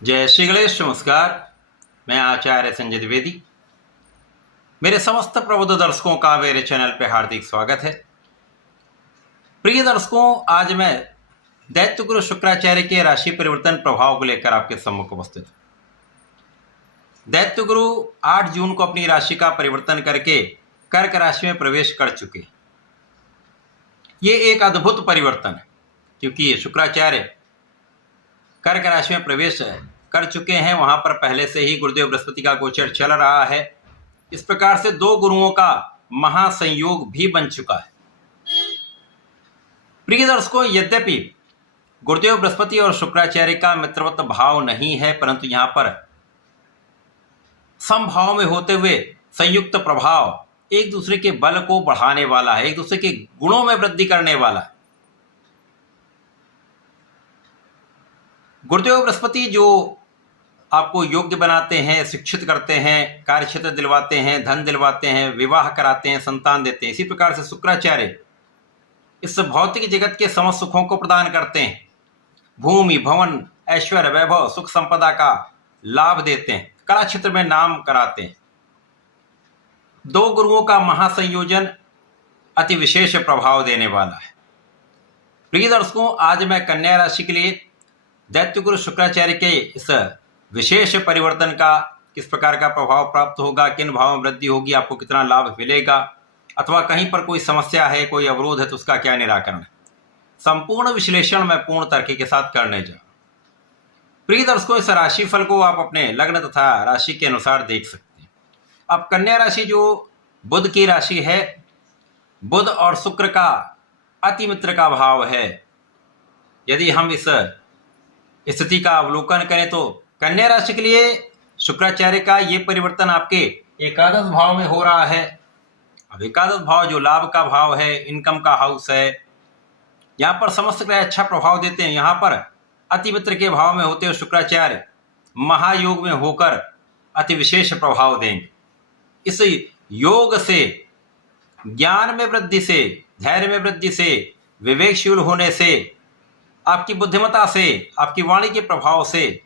जय श्री गणेश। नमस्कार। मैं आचार्य संजय द्विवेदी। मेरे समस्त प्रबुद्ध दर्शकों का मेरे चैनल पे हार्दिक स्वागत है। प्रिय दर्शकों, आज मैं दैत्य गुरु शुक्राचार्य के राशि परिवर्तन प्रभाव को लेकर आपके सम्मुख उपस्थित हूं। दैत्य गुरु 8 जून को अपनी राशि का परिवर्तन करके कर्क राशि में प्रवेश कर चुके। ये एक अद्भुत परिवर्तन है क्योंकि शुक्राचार्य कर्क राशि में प्रवेश कर चुके हैं। वहां पर पहले से ही गुरुदेव बृहस्पति का गोचर चल रहा है। इस प्रकार से दो गुरुओं का महासंयोग भी बन चुका है। प्रिय दर्शकों, यद्यपि गुरुदेव बृहस्पति और शुक्राचार्य का मित्रवत भाव नहीं है, परंतु यहां पर समभाव में होते हुए संयुक्त प्रभाव एक दूसरे के बल को बढ़ाने वाला है, एक दूसरे के गुणों में वृद्धि करने वाला है। गुरुदेव बृहस्पति जो आपको योग्य बनाते हैं, शिक्षित करते हैं, कार्य क्षेत्र दिलवाते हैं, धन दिलवाते हैं, विवाह कराते हैं, संतान देते हैं, इसी प्रकार से शुक्राचार्य इस भौतिक जगत के समस्त सुखों को प्रदान करते हैं। भूमि, भवन, ऐश्वर्य, वैभव, सुख संपदा का लाभ देते हैं, कला क्षेत्र में नाम कराते हैं। दो गुरुओं का महासंयोजन अति विशेष प्रभाव देने वाला है। प्रिय दर्शकों, आज मैं कन्या राशि के लिए दैत्य गुरु शुक्राचार्य के इस विशेष परिवर्तन का किस प्रकार का प्रभाव प्राप्त होगा, किन भावों में वृद्धि होगी, आपको कितना लाभ मिलेगा, अथवा कहीं पर कोई समस्या है, कोई अवरोध है तो उसका क्या निराकरण है, संपूर्ण विश्लेषण मैं पूर्ण तर्क के साथ करने जा। प्रिय दर्शकों, इस राशिफल को आप अपने लग्न तथा राशि के अनुसार देख सकते हैं। अब कन्या राशि जो बुध की राशि है, बुध और शुक्र का अति मित्र का भाव है। यदि हम इस स्थिति का अवलोकन करें तो कन्या राशि के लिए शुक्राचार्य का ये परिवर्तन आपके एकादश भाव में हो रहा है। अब एकादश भाव जो लाभ का भाव है, इनकम का हाउस है, यहाँ पर समस्त ग्रह अच्छा प्रभाव देते हैं। यहाँ पर अति मित्र के भाव में होते हुए शुक्राचार्य महायोग में होकर अति विशेष प्रभाव देंगे। इस योग से ज्ञान में वृद्धि से, धैर्य में वृद्धि से, विवेकशील होने से, आपकी बुद्धिमत्ता से, आपकी वाणी के प्रभाव से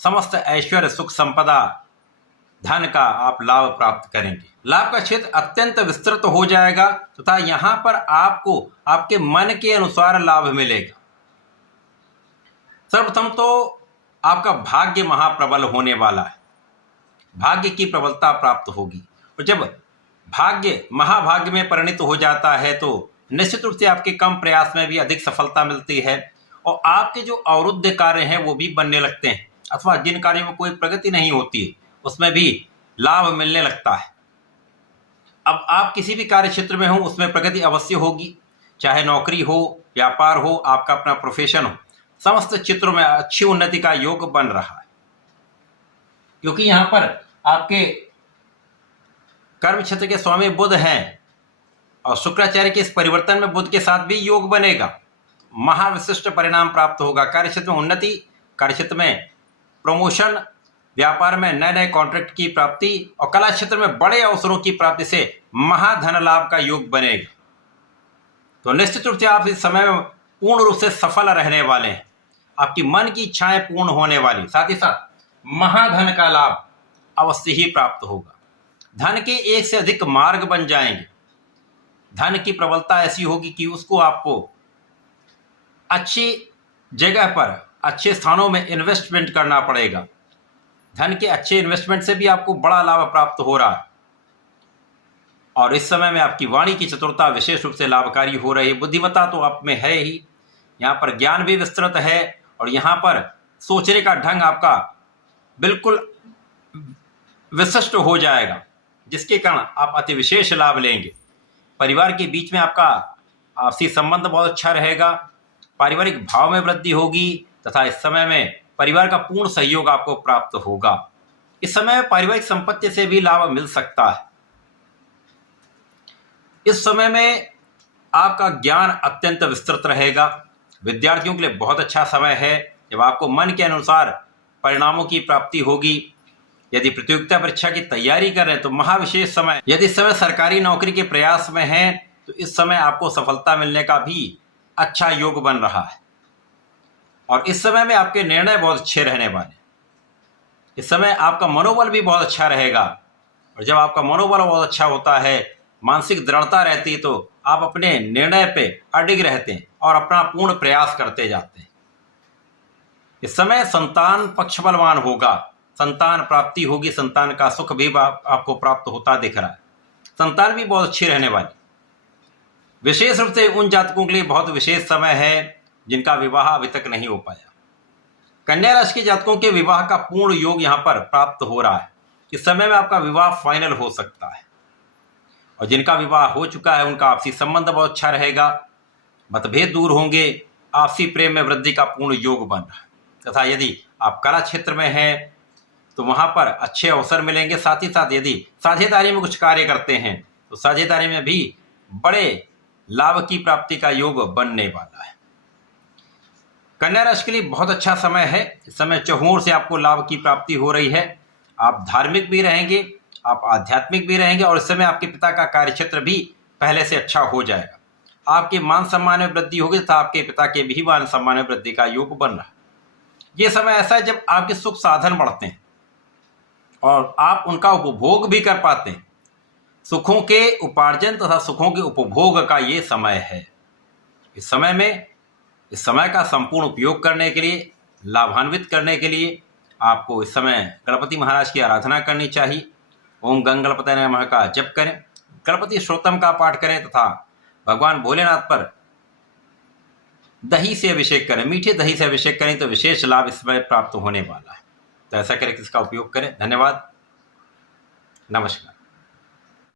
समस्त ऐश्वर्य, सुख संपदा, धन का आप लाभ प्राप्त करेंगे। लाभ का क्षेत्र अत्यंत विस्तृत हो जाएगा तथा यहाँ पर आपको आपके मन के अनुसार लाभ मिलेगा। सर्वप्रथम तो आपका भाग्य महाप्रबल होने वाला है, भाग्य की प्रबलता प्राप्त होगी। और जब भाग्य महाभाग्य में परिणित हो जाता है तो निश्चित रूप से आपके कम प्रयास में भी अधिक सफलता मिलती है और आपके जो अवरुद्ध कार्य हैं वो भी बनने लगते हैं, अथवा जिन कार्यों में कोई प्रगति नहीं होती है उसमें भी लाभ मिलने लगता है। अब आप किसी भी कार्य क्षेत्र में हो उसमें प्रगति अवश्य होगी, चाहे नौकरी हो, व्यापार हो, आपका अपना प्रोफेशन हो, समस्त क्षेत्रों में अच्छी उन्नति का योग बन रहा है। क्योंकि यहाँ पर आपके कर्म क्षेत्र के स्वामी बुध हैं और शुक्राचार्य के इस परिवर्तन में बुध के साथ भी योग बनेगा। महाविशिष्ट परिणाम प्राप्त होगा। कार्यक्षेत्र में उन्नति, कार्यक्षेत्र में प्रमोशन, व्यापार में नए नए कॉन्ट्रैक्ट की प्राप्ति और कला क्षेत्र में बड़े अवसरों की प्राप्ति से महाधन लाभ का योग बनेगा। तो निश्चित रूप से आप इस समय में पूर्ण रूप से सफल रहने वाले हैं। आपकी मन की इच्छाएं पूर्ण होने वाली, साथ ही साथ महाधन का लाभ अवश्य ही प्राप्त होगा। धन के एक से अधिक मार्ग बन जाएंगे। धन की प्रबलता ऐसी होगी कि उसको आपको अच्छी जगह पर, अच्छे स्थानों में इन्वेस्टमेंट करना पड़ेगा। धन के अच्छे इन्वेस्टमेंट से भी आपको बड़ा लाभ प्राप्त हो रहा है। और इस समय में आपकी वाणी की चतुरता विशेष रूप से लाभकारी हो रही है। बुद्धिमत्ता तो आप में है ही, यहाँ पर ज्ञान भी विस्तृत है और यहाँ पर सोचने का ढंग आपका बिल्कुल विशिष्ट हो जाएगा, जिसके कारण आप अति विशेष लाभ लेंगे। परिवार के बीच में आपका आपसी संबंध बहुत अच्छा रहेगा। पारिवारिक भाव में वृद्धि होगी तथा इस समय में परिवार का पूर्ण सहयोग आपको प्राप्त होगा। इस समय में पारिवारिक संपत्ति से भी लाभ मिल सकता है। इस समय में आपका ज्ञान अत्यंत विस्तृत रहेगा। विद्यार्थियों के लिए बहुत अच्छा समय है जब आपको मन के अनुसार परिणामों की प्राप्ति होगी। यदि प्रतियोगिता परीक्षा की तैयारी कर रहे हैं तो महाविशेष समय। यदि इस समय सरकारी नौकरी के प्रयास में हैं तो इस समय आपको सफलता मिलने का भी अच्छा योग बन रहा है और इस समय में आपके निर्णय बहुत अच्छे रहने वाले। इस समय आपका मनोबल भी बहुत अच्छा रहेगा, और जब आपका मनोबल बहुत अच्छा होता है, मानसिक दृढ़ता रहती है, तो आप अपने निर्णय पे अडिग रहते हैं और अपना पूर्ण प्रयास करते जाते हैं। इस समय संतान पक्ष बलवान होगा, संतान प्राप्ति होगी, संतान का सुख भी आपको प्राप्त होता दिख रहा है। संतान भी बहुत अच्छी रहने वाली। विशेष रूप से उन जातकों के लिए बहुत विशेष समय है जिनका विवाह अभी तक नहीं हो पाया। कन्या राशि के जातकों के विवाह का पूर्ण योग यहाँ पर प्राप्त हो रहा है। इस समय में आपका विवाह फाइनल हो सकता है, और जिनका विवाह हो चुका है उनका आपसी संबंध बहुत अच्छा रहेगा, मतभेद दूर होंगे, आपसी प्रेम में वृद्धि का पूर्ण योग बन रहा है। तथा यदि आप कला क्षेत्र में हैं तो वहाँ पर अच्छे अवसर मिलेंगे। साथ ही साथ यदि साझेदारी में कुछ कार्य करते हैं तो साझेदारी में भी बड़े लाभ की प्राप्ति का योग बनने वाला है। कन्या राशि के लिए बहुत अच्छा समय है। इस समय चहुओं से आपको लाभ की प्राप्ति हो रही है। आप धार्मिक भी रहेंगे, आप आध्यात्मिक भी रहेंगे, और इस समय आपके पिता का कार्यक्षेत्र भी पहले से अच्छा हो जाएगा। आपके मान सम्मान में वृद्धि होगी तथा आपके पिता के भी मान सम्मान में वृद्धि का योग बन रहा है। ये समय ऐसा है जब आपके सुख साधन बढ़ते हैं और आप उनका उपभोग भी कर पाते हैं। सुखों के उपार्जन तथा सुखों के उपभोग का ये समय है। इस समय का संपूर्ण उपयोग करने के लिए, लाभान्वित करने के लिए आपको इस समय गणपति महाराज की आराधना करनी चाहिए। ओम गंग गणपतये नमः का जप करें, गणपति श्रोतम का पाठ करें तथा भगवान भोलेनाथ पर दही से अभिषेक करें, मीठे दही से अभिषेक करें तो विशेष लाभ इस समय प्राप्त होने वाला है। तो ऐसा करें कि इसका उपयोग करें। धन्यवाद, नमस्कार।